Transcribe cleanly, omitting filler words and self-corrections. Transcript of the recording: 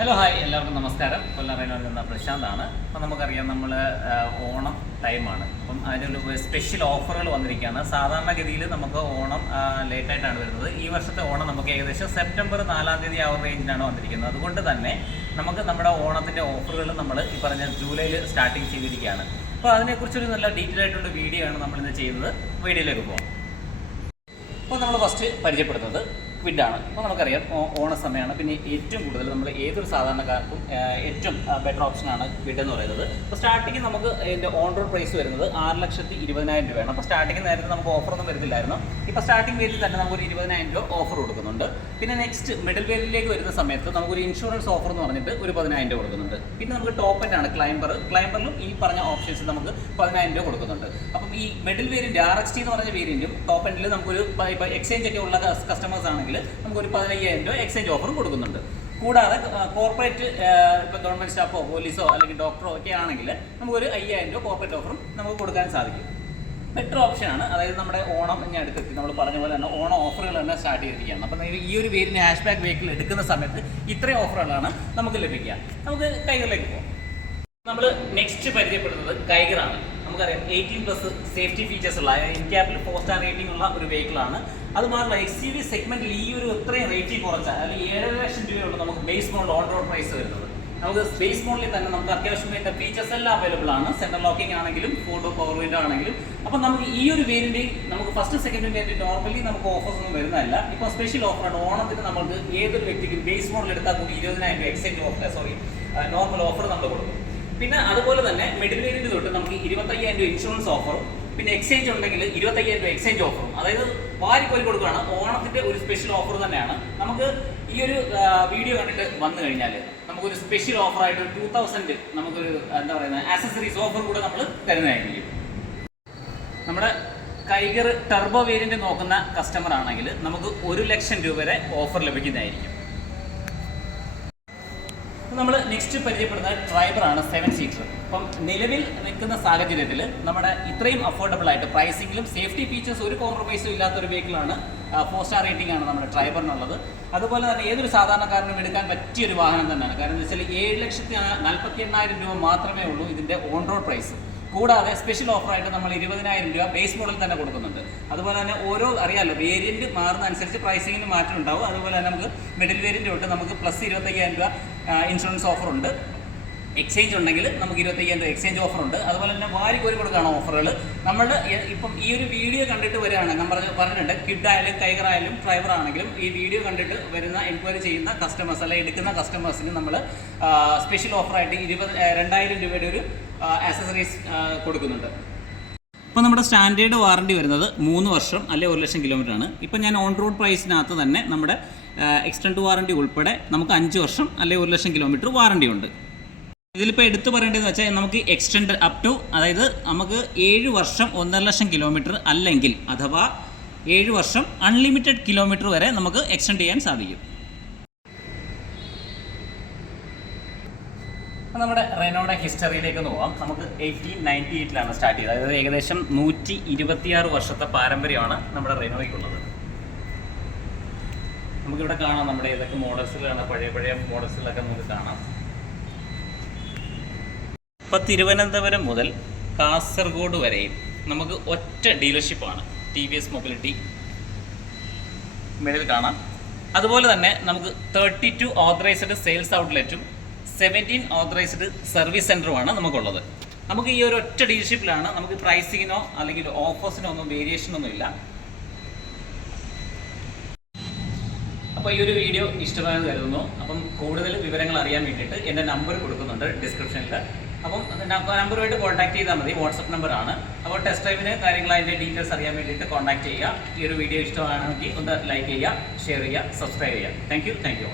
Hello hi എല്ലാവർക്കും നമസ്കാരം. കൊല്ലം റൈനോയിൽ നിന്ന് പ്രശാന്താണ്. അപ്പം നമുക്കറിയാം നമ്മൾ ഓണം ടൈമാണ്. അപ്പം അതിനൊരു സ്പെഷ്യൽ ഓഫറുകൾ വന്നിരിക്കുകയാണ്. സാധാരണഗതിയിൽ നമുക്ക് ഓണം ലേറ്റായിട്ടാണ് വരുന്നത്. ഈ വർഷത്തെ ഓണം നമുക്ക് ഏകദേശം സെപ്റ്റംബർ 4-ാം തീയതി ആ ഒരു റേഞ്ചിലാണ് വന്നിരിക്കുന്നത്. അതുകൊണ്ട് തന്നെ നമുക്ക് നമ്മുടെ ഓണത്തിൻ്റെ ഓഫറുകൾ നമ്മൾ ഈ പറഞ്ഞ ജൂലൈയിൽ സ്റ്റാർട്ടിങ് ചെയ്തിരിക്കുകയാണ്. അപ്പോൾ അതിനെക്കുറിച്ചൊരു നല്ല ഡീറ്റെയിൽ ആയിട്ടുള്ള വീഡിയോ ആണ് നമ്മളിന്ന് ചെയ്യുന്നത്. വീഡിയോയിലേക്ക് പോകാം. അപ്പോൾ നമ്മൾ ഫസ്റ്റ് പരിചയപ്പെടുന്നത് ക്വിഡാണ്. അപ്പോൾ നമുക്കറിയാം ഓണ സമയമാണ്. പിന്നെ ഏറ്റവും കൂടുതൽ നമ്മൾ ഏതൊരു സാധാരണക്കാർക്കും ഏറ്റവും ബെറ്റർ ഓപ്ഷനാണ് ക്വിഡ് എന്ന് പറയുന്നത്. അപ്പോൾ സ്റ്റാർട്ടിങ് നമുക്ക് ഇതിൻ്റെ ഓൺ റോഡ് പ്രൈസ് വരുന്നത് 6,20,000 രൂപയാണ്. അപ്പോൾ സ്റ്റാർട്ടിങ് നേരത്തെ നമുക്ക് ഓഫറൊന്നും വരുന്നില്ലായിരുന്നു. ഇപ്പോൾ സ്റ്റാർട്ടിംഗ് വേരിൽ തന്നെ നമുക്കൊരു 20,000 രൂപ ഓഫർ കൊടുക്കുന്നുണ്ട്. പിന്നെ നെക്സ്റ്റ് മിഡിൽ വേരിലേക്ക് വരുന്ന സമയത്ത് നമുക്കൊരു ഇൻഷുറൻസ് ഓഫർ എന്ന് പറഞ്ഞിട്ട് ഒരു 10,000 രൂപ കൊടുക്കുന്നുണ്ട്. പിന്നെ നമുക്ക് ടോപ്പ് എൻഡ് ആണ് ക്ലൈംബറിലും ഈ പറഞ്ഞ ഓപ്ഷൻസ് നമുക്ക് 10,000 രൂപ കൊടുക്കുന്നുണ്ട്. അപ്പം ഈ മിഡിൽ വേരിയൻറ്റ് RXT എന്ന് പറഞ്ഞ വേരിയൻറ്റും ടോപ്പ് എൻഡിൽ നമുക്കൊരു ഇപ്പോൾ എക്സ്ചേഞ്ച് ഒക്കെ ഉള്ള കസ്റ്റമേഴ്സ് ആണെങ്കിൽ നമുക്കൊരു 15,000 രൂപ എക്സ്ചേഞ്ച് ഓഫറും കൊടുക്കുന്നുണ്ട്. കൂടാതെ കോർപ്പറേറ്റ് ഇപ്പോൾ ഗവൺമെൻറ് സ്റ്റാഫോ പോലീസോ അല്ലെങ്കിൽ ഡോക്ടറോ ഒക്കെ ആണെങ്കിൽ നമുക്കൊരു 5,000 രൂപ കോർപ്പറേറ്റ് ഓഫറും നമുക്ക് കൊടുക്കാൻ സാധിക്കും. ബെറ്റർ ഓപ്ഷനാണ്. അതായത് നമ്മുടെ ഓണം ഇനി അടുത്തെത്തി നമ്മൾ പറഞ്ഞ പോലെ തന്നെ ഓണം ഓഫറുകൾ തന്നെ സ്റ്റാർട്ട് ചെയ്തിരിക്കുകയാണ്. അപ്പം ഈ ഒരു വേരിയൻറ്റ് ഹാഷ് ബാക്ക് വെഹിക്കിൾ എടുക്കുന്ന സമയത്ത് ഇത്രയും ഓഫറുകളാണ് നമുക്ക് ലഭിക്കുക. നമുക്ക് കൈകളിലേക്ക് പോകാം. നമ്മൾ നെക്സ്റ്റ് പരിചയപ്പെടുന്നത് കൈഗറാണ്. നമുക്കറിയാം 18+ സേഫ്റ്റി ഫീച്ചേഴ്സ് ഉള്ള ഇൻക്യാപ്പിൽ 4 സ്റ്റാർ റേറ്റിംഗ് ഉള്ള ഒരു വെഹിക്കിളാണ്. അതുമാത്രമല്ല XUV സെഗ്മെന്റിൽ ഈ ഒരു ഇത്രയും റേറ്റിംഗ് കുറച്ചാൽ അല്ലെങ്കിൽ 7 ലക്ഷം രൂപയുള്ള നമുക്ക് base model on road price വരുന്നത്. നമുക്ക് ബേസ് മോഡലിൽ തന്നെ നമുക്ക് അത്യാവശ്യം വേണ്ട ഫീച്ചേഴ്സ് എല്ലാം അവൈലബിൾ ആണ്. സെൻട്രൽ ലോക്കിംഗ് ആണെങ്കിലും ഫോട്ടോ പവർ വിൻഡോ ആണെങ്കിലും. അപ്പം നമുക്ക് ഈ ഒരു വേരിയന്റ് നമുക്ക് ഫസ്റ്റ് സെക്കൻഡ് വേരിയന്റ് നോർമലി നമുക്ക് ഓഫേഴ്സ് ഒന്നും വരുന്നതല്ല. ഇപ്പോൾ സ്പെഷ്യൽ ഓഫറാണ്. ഓണത്തിന് നമുക്ക് ഏതൊരു വ്യക്തിക്കും ബേസ് മോഡൽ എടുത്താൽ കൂടി 20,000 രൂപ എക്സ്ചേഞ്ച് ഓഫർ നോർമൽ ഓഫർ നമ്മൾ കൊടുക്കും. പിന്നെ അതുപോലെ തന്നെ മിഡിൽ വേരിയന്റ് തൊട്ട് നമുക്ക് 25,000 രൂപ ഇൻഷുറൻസ് ഓഫറും പിന്നെ എക്സ്ചേഞ്ച് ഉണ്ടെങ്കിൽ 25,000 രൂപ എക്സ്ചേഞ്ച് ഓഫറും, അതായത് വാരിക്കോരി കൊടുക്കുകയാണ്. ഓണത്തിന്റെ ഒരു സ്പെഷ്യൽ ഓഫർ തന്നെയാണ്. നമുക്ക് ഈ ഒരു വീഡിയോ കണ്ടിട്ട് വന്നു കഴിഞ്ഞാൽ നമുക്കൊരു സ്പെഷ്യൽ ഓഫറായിട്ട് 2,000 നമുക്കൊരു എന്താ പറയുന്നത് ആക്സസറീസ് ഓഫർ കൂടെ നമ്മൾ തരുന്നതായിരിക്കും. നമ്മുടെ കൈഗർ ടർബോ വേരിയന്റ് നോക്കുന്ന കസ്റ്റമർ ആണെങ്കിൽ നമുക്ക് 1 ലക്ഷം രൂപ വരെ ഓഫർ ലഭിക്കുന്നതായിരിക്കും. നമ്മൾ നെക്സ്റ്റ് പരിചയപ്പെടുന്ന ട്രൈബറാണ് 7 സീറ്റർ. അപ്പം നിലവിൽ നിൽക്കുന്ന സാഹചര്യത്തിൽ നമ്മുടെ ഇത്രയും അഫോർഡബിൾ ആയിട്ട് പ്രൈസിങ്ങിലും സേഫ്റ്റി ഫീച്ചേഴ്സ് ഒരു കോംപ്രമൈസും ഇല്ലാത്തൊരു വെഹിക്കിളാണ്. 4 സ്റ്റാർ റേറ്റിംഗ് ആണ് നമ്മുടെ ട്രൈബറിനുള്ളത്. അതുപോലെ തന്നെ ഏതൊരു സാധാരണക്കാരനും എടുക്കാൻ പറ്റിയൊരു വാഹനം തന്നെയാണ്. കാരണം എന്താ വെച്ചാൽ 7,48,000 രൂപ മാത്രമേ ഉള്ളൂ ഇതിൻ്റെ ഓൺ റോഡ് പ്രൈസ്. കൂടാതെ സ്പെഷ്യൽ ഓഫറായിട്ട് നമ്മൾ 20,000 രൂപ ബേസ് മോഡൽ തന്നെ കൊടുക്കുന്നുണ്ട്. അതുപോലെ തന്നെ ഓരോ അറിയാമല്ലോ വേരിയൻറ്റ് മാറുന്ന അനുസരിച്ച് പ്രൈസിങ്ങിന് മാറ്റം ഉണ്ടാവും. അതുപോലെ തന്നെ നമുക്ക് മിഡിൽ വേരിയൻറ്റ് തൊട്ട് നമുക്ക് പ്ലസ് 25,000 രൂപ ഇൻഷുറൻസ് ഓഫറുണ്ട്. എക്സ്ചേഞ്ച് ഉണ്ടെങ്കിൽ നമുക്ക് 25,000 രൂപ എക്സ്ചേഞ്ച് ഓഫറുണ്ട്. അതുപോലെ തന്നെ വാരിക്കോരി കൊടുക്കുകയാണ് ഓഫറുകൾ. നമ്മൾ ഇപ്പം ഈ ഒരു വീഡിയോ കണ്ടിട്ട് വരികയാണ്. ഞാൻ പറഞ്ഞിട്ടുണ്ട് കിഡായാലും കൈഗറായാലും ഡ്രൈവർ ആണെങ്കിലും ഈ വീഡിയോ കണ്ടിട്ട് വരുന്ന എൻക്വയറി ചെയ്യുന്ന കസ്റ്റമേഴ്സ് അല്ലെങ്കിൽ എടുക്കുന്ന കസ്റ്റമേഴ്സിന് നമ്മൾ സ്പെഷ്യൽ ഓഫറായിട്ട് 2,000 രൂപയുടെ ഒരു ആക്സസറീസ് കൊടുക്കുന്നുണ്ട്. ഇപ്പോൾ നമ്മുടെ സ്റ്റാൻഡേർഡ് വാറണ്ടി വരുന്നത് 3 വർഷം അല്ലെ 1 ലക്ഷം കിലോമീറ്റർ ആണ്. ഇപ്പോൾ ഞാൻ ഓൺ റോഡ് പ്രൈസിനകത്ത് തന്നെ നമ്മുടെ എക്സ്റ്റൻഡ് വാറണ്ടി ഉൾപ്പെടെ നമുക്ക് 5 വർഷം അല്ലെ 1 ലക്ഷം കിലോമീറ്റർ വാറണ്ടി ഉണ്ട്. ഇതിലിപ്പോൾ എടുത്തു പറയേണ്ടതെന്ന് വെച്ചാൽ നമുക്ക് എക്സ്റ്റൻഡ് അപ് ടു അതായത് നമുക്ക് 7 വർഷം 1.5 ലക്ഷം കിലോമീറ്റർ അല്ലെങ്കിൽ അഥവാ 7 വർഷം അൺലിമിറ്റഡ് കിലോമീറ്റർ വരെ നമുക്ക് എക്സ്റ്റെൻഡ് ചെയ്യാൻ സാധിക്കും. അപ്പോൾ നമ്മുടെ റെനോയുടെ ഹിസ്റ്ററിയിലേക്ക് പോകാം. നമുക്ക് 1898 സ്റ്റാർട്ട് ചെയ്തത്. അതായത് ഏകദേശം 126 വർഷത്തെ പാരമ്പര്യമാണ് നമ്മുടെ റെനോയ്ക്കുള്ളത്. നമുക്കിവിടെ കാണാം നമ്മുടെ ഏതൊക്കെ മോഡൽസിലാണ് പഴയ മോഡൽസിലൊക്കെ നമുക്ക് കാണാം. ഇപ്പോൾ തിരുവനന്തപുരം മുതൽ കാസർഗോഡ് വരെയും നമുക്ക് ഒറ്റ ഡീലർഷിപ്പാണ്. TVS മൊബിലിറ്റി മേളിൽ കാണാം. അതുപോലെ തന്നെ നമുക്ക് 32 ഓതറൈസ്ഡ് സെയിൽസ് ഔട്ട്ലെറ്റും 17 ഓതറൈസ്ഡ് സർവീസ് സെൻ്ററുമാണ് നമുക്കുള്ളത്. നമുക്ക് ഈ ഒരു ഒറ്റ ഡീലർഷിപ്പിലാണ്. നമുക്ക് പ്രൈസിങ്ങിനോ അല്ലെങ്കിൽ ഓഫേഴ്സിനോ ഒന്നും വേരിയേഷനൊന്നും ഇല്ല. അപ്പോൾ ഈ ഒരു വീഡിയോ ഇഷ്ടമായെന്ന് കരുതുന്നു. അപ്പം കൂടുതൽ വിവരങ്ങൾ അറിയാൻ വേണ്ടിയിട്ട് എൻ്റെ നമ്പർ കൊടുക്കുന്നുണ്ട് ഡിസ്ക്രിപ്ഷനിൽ. അപ്പം നമ്പറുമായിട്ട് കോൺടാക്ട് ചെയ്താൽ മതി. വാട്സപ്പ് നമ്പറാണ്. അപ്പോൾ ടെസ്റ്റ് ഡ്രൈവിന് കാര്യങ്ങൾ അതിൻ്റെ ഡീറ്റെയിൽസ് അറിയാൻ വേണ്ടിയിട്ട് കോൺടാക്ട് ചെയ്യുക. ഈ ഒരു വീഡിയോ ഇഷ്ടമാണെങ്കിൽ ഒന്ന് ലൈക്ക് ചെയ്യുക, ഷെയർ ചെയ്യുക, സബ്സ്ക്രൈബ് ചെയ്യുക. Thank you.